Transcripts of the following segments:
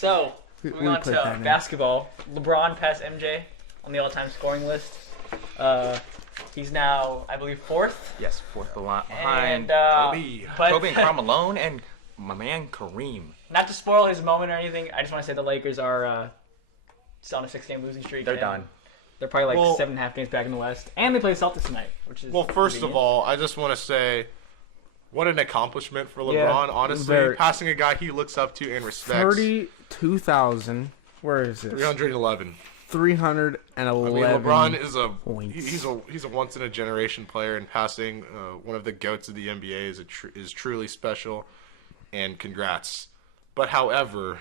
So, moving on to basketball. LeBron passed MJ on the all-time scoring list. He's now, I believe, fourth. Yes, fourth behind Kobe and Karl Malone and my man Kareem. Not to spoil his moment or anything, I just want to say the Lakers are still on a 6-game losing streak. They're done. They're probably 7.5 games back in the West. And they play the Celtics tonight, which is first of all, I just want to say what an accomplishment for LeBron, honestly. Passing a guy he looks up to and respects. 32,000. Where is it? 311. 311. I mean, LeBron is he's a once in a generation player, and passing one of the goats of the NBA is truly special. And congrats. But however,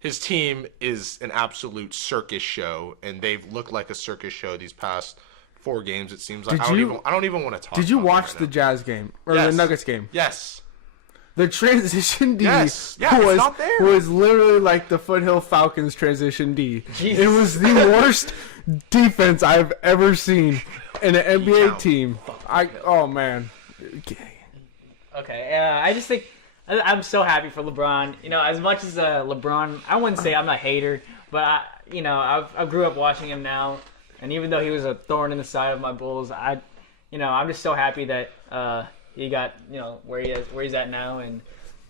his team is an absolute circus show, and they've looked like a circus show these past 4 games. It seems like I don't even want to talk. Did you watch the Jazz game or the Nuggets game? Yes. The transition D was literally like the Foothill Falcons transition D. Jesus. It was the worst defense I've ever seen in an NBA team. Oh man. Okay, I just think I'm so happy for LeBron. You know, as much as LeBron, I wouldn't say I'm a hater, but I grew up watching him now, and even though he was a thorn in the side of my Bulls, I'm just so happy that he got where he's at now, and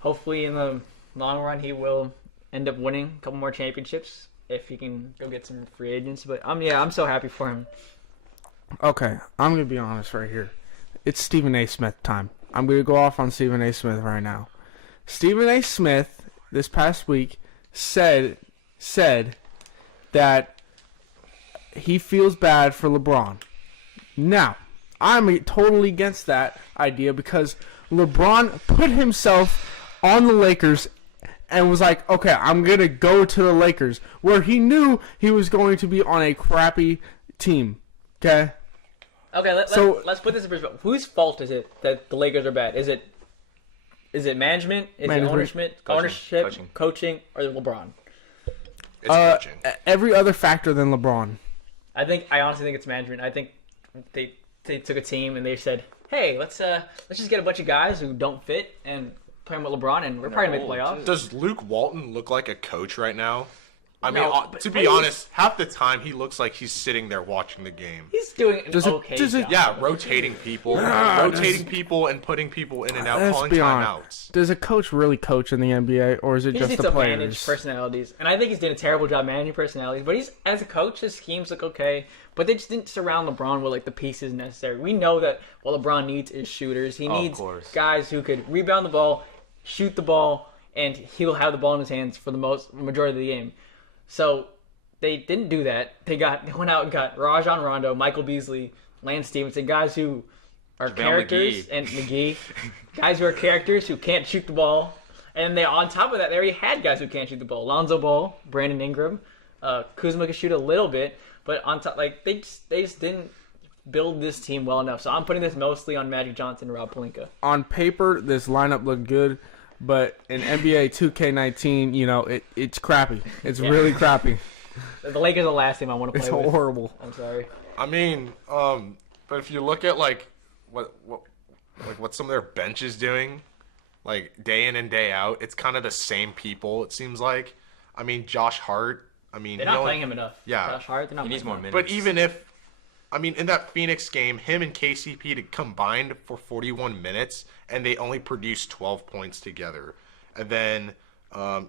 hopefully in the long run he will end up winning a couple more championships if he can go get some free agents. But I'm so happy for him. Okay, I'm gonna be honest right here. It's Stephen A. Smith time. I'm gonna go off on Stephen A. Smith right now. Stephen A. Smith this past week said that he feels bad for LeBron. Now, I'm totally against that idea because LeBron put himself on the Lakers and was like, okay, I'm going to go to the Lakers, where he knew he was going to be on a crappy team. Okay? Okay, let's put this in perspective. Whose fault is it that the Lakers are bad? Is it management? Is it ownership, coaching, or LeBron? It's coaching. Every other factor than LeBron. I honestly think it's management. I think they took a team and they said, "Hey, let's just get a bunch of guys who don't fit and play them with LeBron, and we're probably gonna make playoffs." Does Luke Walton look like a coach right now? I mean, No, to be honest, half the time he looks like he's sitting there watching the game. He's doing an okay job. Yeah, rotating people and putting people in and out, calling timeouts. Does a coach really coach in the NBA, or is it just the players? Manage personalities, and I think he's doing a terrible job managing personalities. But as a coach, his schemes look okay. But they just didn't surround LeBron with like the pieces necessary. We know that what LeBron needs is shooters. He needs guys who could rebound the ball, shoot the ball, and he'll have the ball in his hands for the majority of the game. So they didn't do that. They went out and got Rajon Rondo, Michael Beasley, Lance Stevenson, guys who are characters, and McGee, guys who are characters who can't shoot the ball. And they on top of that, they already had guys who can't shoot the ball: Lonzo Ball, Brandon Ingram, Kuzma could shoot a little bit, but on top, like they just didn't build this team well enough. So I'm putting this mostly on Magic Johnson and Rob Pelinka. On paper, this lineup looked good. But in NBA 2K19, it's crappy. It's really crappy. The Lakers are the last team I want to play with. It's horrible. I'm sorry. I mean, but if you look at what some of their bench is doing, like day in and day out, it's kind of the same people. It seems like. I mean, Josh Hart. I mean, they're not playing him enough. Yeah, Josh Hart. He needs more minutes. But even if. I mean, in that Phoenix game, him and KCP combined for 41 minutes, and they only produced 12 points together. And then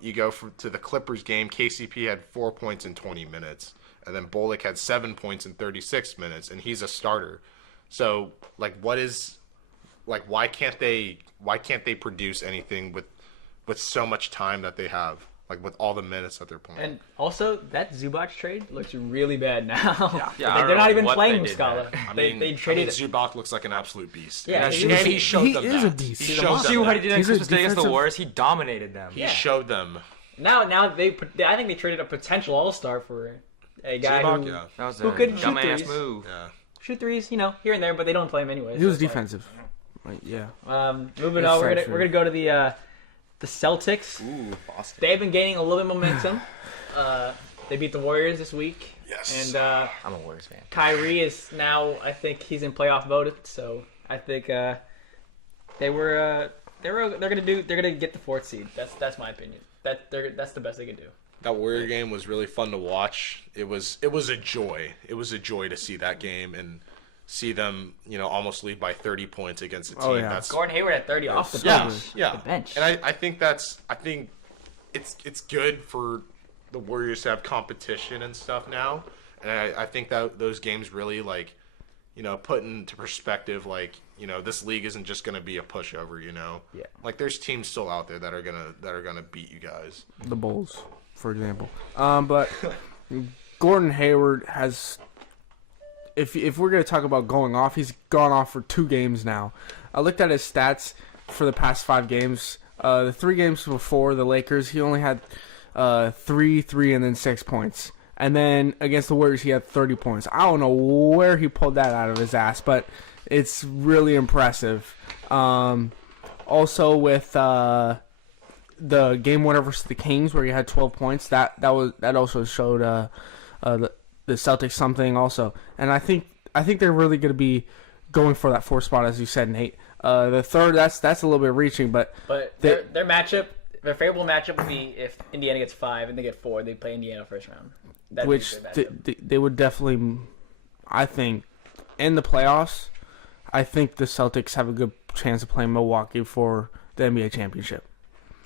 you go to the Clippers game, KCP had 4 points in 20 minutes. And then Bullock had 7 points in 36 minutes, and he's a starter. So, why can't they produce anything with so much time that they have? Like, with all the minutes that they're playing. And also, that Zubac trade looks really bad now. Yeah, they're not even playing Muscala. They traded Zubac looks like an absolute beast. Yeah, he showed them that. He is a beast. See what he did in Christmas Day against the Warriors? He dominated them. He showed them. Now I think they traded a potential all-star for a guy who could shoot threes. Move. Yeah. Shoot threes, here and there, but they don't play him anyways. He was defensive. Moving on, we're gonna go to the Celtics. Ooh, Boston. They've been gaining a little bit of momentum. They beat the Warriors this week. Yes. And I'm a Warriors fan. Kyrie is now, I think he's in playoff mode. So I think they're gonna get the 4th seed. That's my opinion. that's the best they can do. That Warrior game was really fun to watch. It was a joy. It was a joy to see that game and see them, almost lead by 30 points against a team. Oh, yeah. That's Gordon Hayward at 30 off the bench. Yeah. The bench. And I think it's good for the Warriors to have competition and stuff now. And I think that those games really put into perspective, this league isn't just gonna be a pushover, Yeah. There's teams still out there that are gonna beat you guys. The Bulls, for example. But Gordon Hayward has, if we're gonna talk about going off, he's gone off for 2 games now. I looked at his stats for the past 5 games. The 3 games before the Lakers, he only had 3, and then 6 points. And then against the Warriors, he had 30 points. I don't know where he pulled that out of his ass, but it's really impressive. Also with the game winner versus the Kings, where he had 12 points, that also showed the Celtics something also. And I think they're really going to be going for that 4th spot, as you said, Nate. The 3rd, that's a little bit reaching, but their matchup. Their favorable matchup would be if Indiana gets 5 and they get 4, they play Indiana first round. Which they would definitely, I think, in the playoffs, I think the Celtics have a good chance of playing Milwaukee for the NBA championship.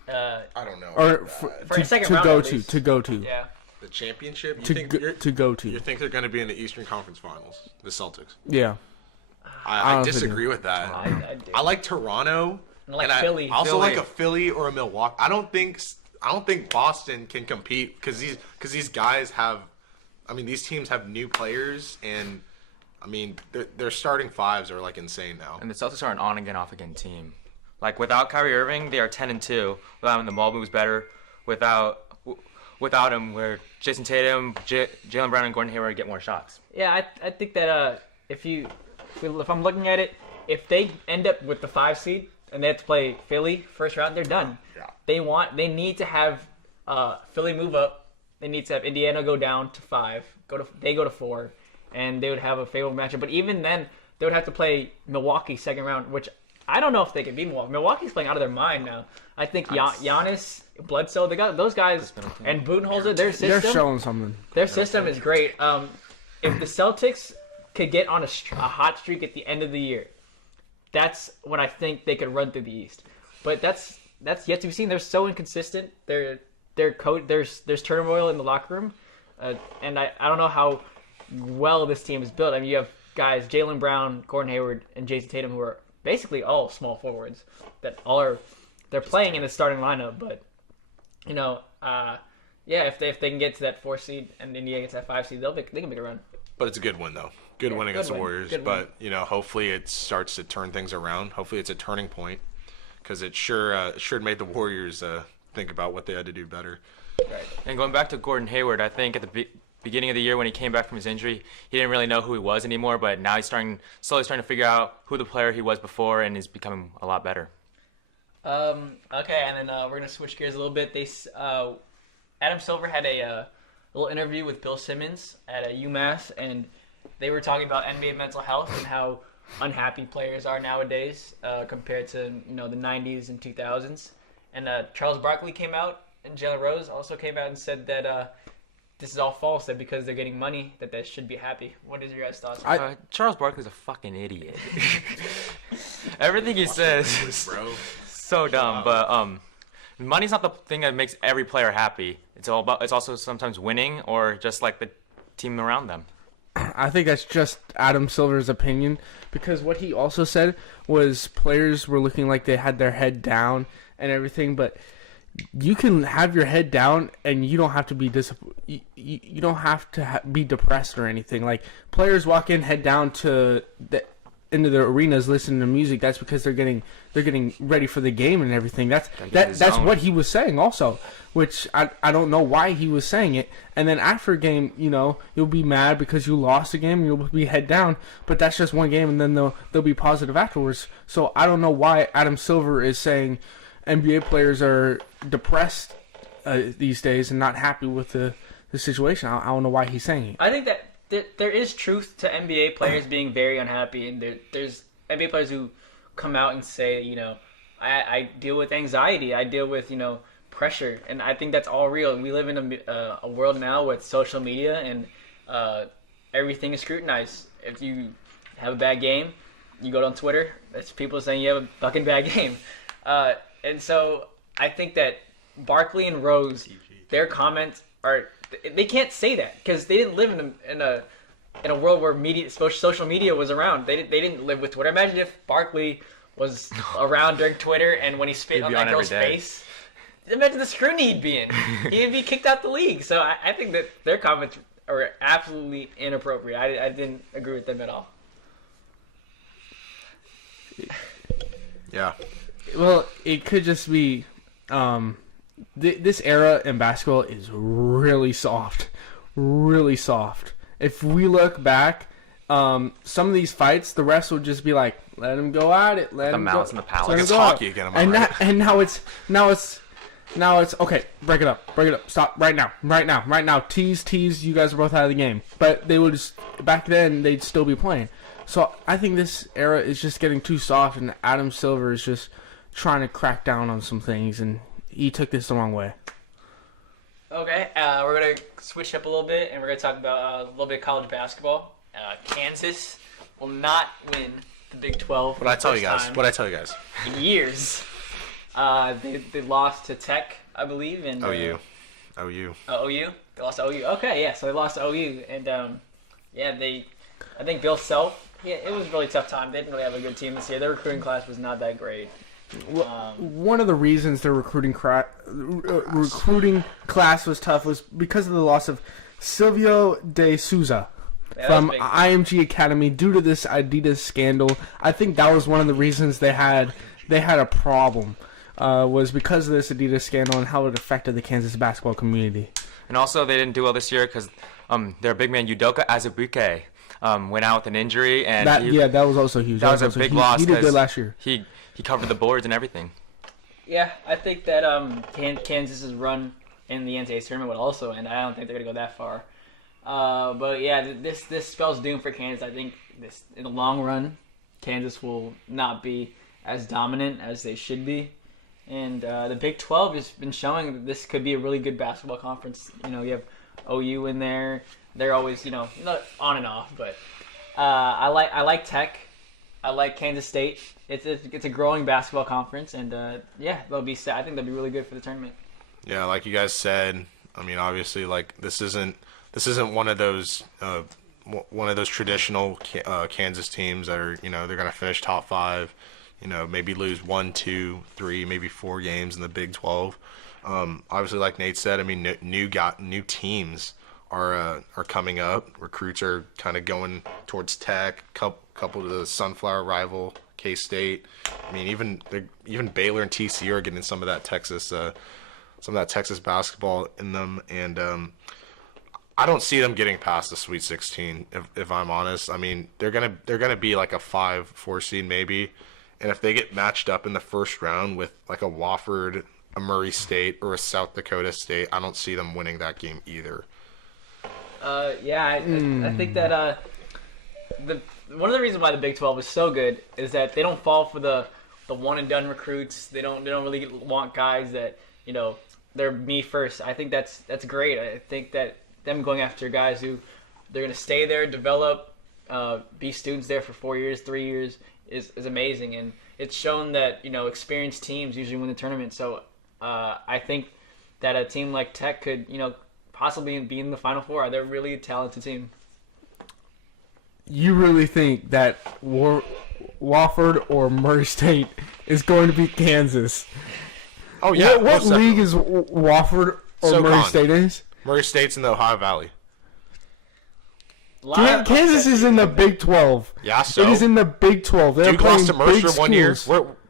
I don't know. Or for a second round, to go to. Yeah. The championship? To go to. You think they're going to be in the Eastern Conference Finals, the Celtics? Yeah. I disagree with that. I like Toronto. I like Philly. I also like a Philly or a Milwaukee. I don't think Boston can compete because these guys have, these teams have new players, and their starting 5s are insane now. And the Celtics are an on again, off again team. Without Kyrie Irving, they are 10-2. Without him, the ball moves better. Without him, where Jason Tatum, Jaylen Brown, and Gordon Hayward get more shots. Yeah, I think that if I'm looking at it, if they end up with the 5 seed and they have to play Philly first round, they're done. Yeah. They need to have Philly move up. They need to have Indiana go down to 5. They go to 4, and they would have a favorable matchup. But even then, they would have to play Milwaukee second round, which I don't know if they can beat Milwaukee. Milwaukee's playing out of their mind now. I think Giannis, Bledsoe, they got those guys, and Budenholzer, their system. They're showing something. Their system is great. If the Celtics could get on a hot streak at the end of the year, that's when I think they could run through the East. But that's yet to be seen. They're so inconsistent. There's turmoil in the locker room, and I don't know how well this team is built. You have guys, Jaylen Brown, Gordon Hayward, and Jason Tatum, who are basically all small forwards that they're playing in the starting lineup. But if they can get to that 4 seed and Indiana gets that 5 seed, they can make a run. But it's a good win, though. Good win against the Warriors. But, hopefully it starts to turn things around. Hopefully it's a turning point, because it sure made the Warriors think about what they had to do better. Right. And going back to Gordon Hayward, I think at the beginning of the year when he came back from his injury, he didn't really know who he was anymore, but now he's slowly starting to figure out who the player he was before, and is becoming a lot better. Okay, and then we're going to switch gears a little bit. Adam Silver had a little interview with Bill Simmons at UMass, and they were talking about NBA mental health and how unhappy players are nowadays compared to the 90s and 2000s. And Charles Barkley came out, and Jalen Rose also came out and said that this is all false, that because they're getting money that they should be happy. What is your guys' thoughts? Charles Barkley's a fucking idiot. Everything he says is so dumb. But money's not the thing that makes every player happy. It's also sometimes winning, or just the team around them. I think that's just Adam Silver's opinion, because what he also said was players were looking like they had their head down and everything, but you can have your head down and you don't have to be you don't have to be depressed or anything. Players walk in head down into the arenas listening to music. That's because they're getting ready for the game and everything. That's what he was saying also, which I don't know why he was saying it. And then after a game, you'll be mad because you lost a game and you'll be head down, but that's just one game, and then they'll be positive afterwards. So I don't know why Adam Silver is saying NBA players are depressed these days and not happy with the situation. I don't know why he's saying it. I think that there is truth to NBA players being very unhappy, and there's NBA players who come out and say, I deal with anxiety, I deal with pressure, and I think that's all real. We live in a world now with social media, and everything is scrutinized. If you have a bad game, you go on Twitter, that's people saying you have a fucking bad game. And so I think that Barkley and Rose, their comments they can't say that because they didn't live in a world where social media was around. They didn't live with Twitter. Imagine if Barkley was around during Twitter and when he spit on that girl's face. Imagine the scrutiny he'd be in. He'd be kicked out the league. So I think that their comments are absolutely inappropriate. I didn't agree with them at all. Yeah. Well, it could just be this era in basketball is really soft. Really soft. If we look back, some of these fights, the refs would just be like, let him go at it. Let him mouse in the palace. Like it's hockey again. And now it's okay. Break it up. Stop right now. Tease. You guys are both out of the game. But they would just back then they'd still be playing. So I think this era is just getting too soft, and Adam Silver is just trying to crack down on some things, and he took this the wrong way. Okay, we're going to switch up a little bit, and we're going to talk about a little bit of college basketball. Kansas will not win the Big 12. What'd I tell you guys? In years. They lost to Tech, I believe. And OU. OU? They lost to OU. Okay, yeah, so they lost to OU. And, I think Bill Self, it was a really tough time. They didn't really have a good team this year. Their recruiting class was not that great. One of the reasons their recruiting class was tough was because of the loss of Silvio De Souza from IMG Academy due to this Adidas scandal. I think that was one of the reasons they had a problem was because of this Adidas scandal and how it affected the Kansas basketball community. And also they didn't do well this year because their big man Udoka Azubuike went out with an injury, and that was also huge. That was a big loss. He did good last year. He covered the boards and everything. Yeah, I think that Kansas's run in the NCAA tournament would also end. I don't think they're gonna go that far. But yeah, this spells doom for Kansas. I think in the long run, Kansas will not be as dominant as they should be. And the Big 12 has been showing that this could be a really good basketball conference. You know, you have OU in there. They're always, not on and off, but I like Tech. I like Kansas State. It's a growing basketball conference, and they'll be. I think they'll be really good for the tournament. Yeah, like you guys said. I mean, obviously, like this isn't one of those traditional Kansas teams that are they're gonna finish top 5. Maybe lose 1, 2, 3, maybe 4 games in the Big 12. Obviously, like Nate said, I mean, new teams are coming up. Recruits are kind of going towards Tech. Couple to the Sunflower rival K-State. I mean, even Baylor and TCU are getting some of that Texas basketball in them, and I don't see them getting past the Sweet 16. If I'm honest, I mean they're gonna be like a 5-4 seed maybe. And if they get matched up in the first round with like a Wofford, a Murray State, or a South Dakota State, I don't see them winning that game either. I think that one of the reasons why the Big 12 is so good is that they don't fall for the one and done recruits. They don't really want guys that they're me first. I think that's great. I think that them going after guys who they're gonna stay there, develop, be students there for 4 years, 3 years. Is amazing, and it's shown that experienced teams usually win the tournament. So I think that a team like Tech could possibly be in the Final Four. They're really a talented team. You really think that Wofford or Murray State is going to beat Kansas? Oh yeah. What league is Wofford or Murray State is? Murray State's in the Ohio Valley. Kansas is in the Big 12. Yeah, so it is in the Big 12. Duke lost to Mercer 1 year.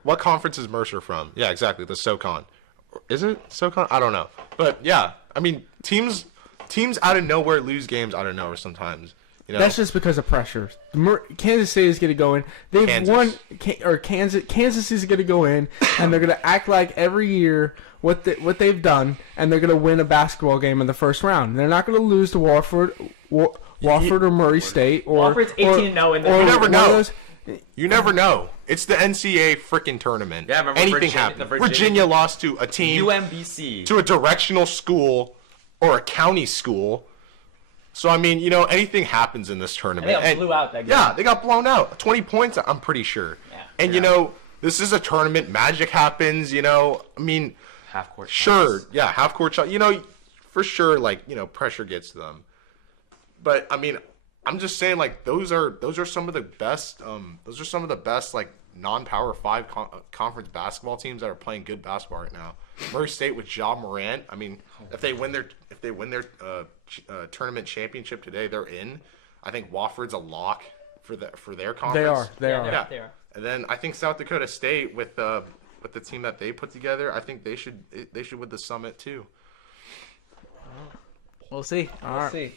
What conference is Mercer from? Yeah, exactly. The SoCon. Is it SoCon? I don't know. But yeah, I mean, teams out of nowhere lose games out of nowhere sometimes. That's just because of pressure. Kansas State is going to go in. Kansas is going to go in, and they're going to act like every year what they've done, and they're going to win a basketball game in the first round. They're not going to lose to Wofford or Murray State or Wofford's 18-0 in the you never know. You never know. It's the NCAA freaking tournament. Yeah, remember anything happens. Virginia lost to a team, UMBC, to a directional school or a county school. So I mean, anything happens in this tournament. And they blew out that game. Yeah, they got blown out. 20 points, I'm pretty sure. Yeah. And this is a tournament. Magic happens. I mean, half court. Sure, yeah, half court shot. For sure, pressure gets to them. But I mean, I'm just saying, those are some of the best. Those are some of the best non-power 5 conference basketball teams that are playing good basketball right now. Murray State with Ja Morant. I mean, if they win their tournament championship today, they're in. I think Wofford's a lock for their conference. They are. They are. And then I think South Dakota State with the team that they put together, I think they should win the Summit too. We'll see. We'll see.